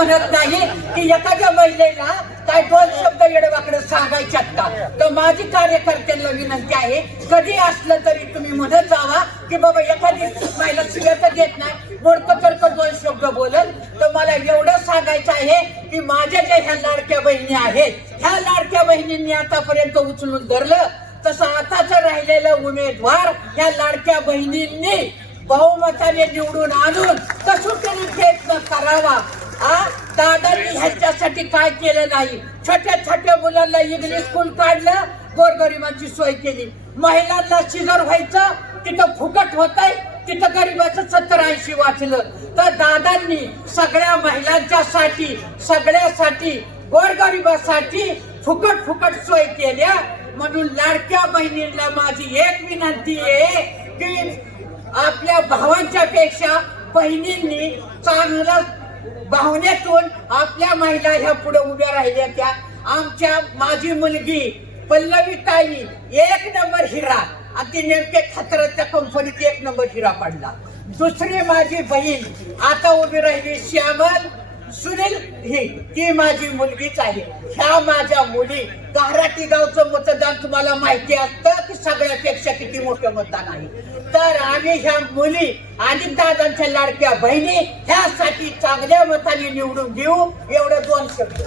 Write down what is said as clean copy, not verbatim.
म्हणत नाही की एखाद्या महिलेला काय दोन शब्द येडवाकडे सांगायच्यात का. तर माझी कार्यकर्त्यांना विनंती आहे, कधी असलं तरी तुम्ही म्हणत जावा की बाबा एखादी महिला शिव्या तर देत नाही, मोडकं तडकं दोन शब्द बोलल. तर मला एवढं सांगायचं आहे की माझ्या ज्या ह्या लाडक्या बहिणी आहेत, ह्या लाडक्या बहिणींनी आतापर्यंत उचलून धरलं, तसं आताच राहिलेलं उमेदवार ह्या लाडक्या बहिणींनी बहुमताने निवडून आणून कसोटीने प्रयत्न करावा. दादांनी ह्याच्यासाठी काय केलं नाही. छोट्या छोट्या मुलांना इंग्लिश स्कूल काढलं, गोरगरिबांची सोय केली. महिलांना शिजर व्हायचं तिथं फुकट होतंय, तिथं गरीबाचं 70-80 वाचलं. तर दादांनी सगळ्या महिलांच्या साठी, सगळ्यासाठी, गोरगरिबासाठी फुकट फुकट सोय केल्या. म्हणून लाडक्या बहिणींना माझी एक विनंती आहे की आपल्या भावांच्या पेक्षा बहिणींनी चांगलं भावनेतून आपल्या महिला ह्या पुढे उभ्या राहिल्या. त्या आमच्या माझी मुलगी पल्लवी ताई 1 नंबर हिरा, आणि ती नेमके खतराच्या कंपनीत 1 नंबर हिरा पडला. दुसरी माझी बहीण आता उभी राहिली श्यामल सुनील, ही ती माझी मुलगीच आहे. ह्या माझ्या मुली, गहराटी गावचं मतदान तुम्हाला माहिती असतं की सगळ्यापेक्षा किती मोठं मतदान आहे. तर आम्ही ह्या मुली आणि दादांच्या लाडक्या बहिणी ह्यासाठी चांगल्या मताने निवडून देऊ. एवढं 2 शब्द.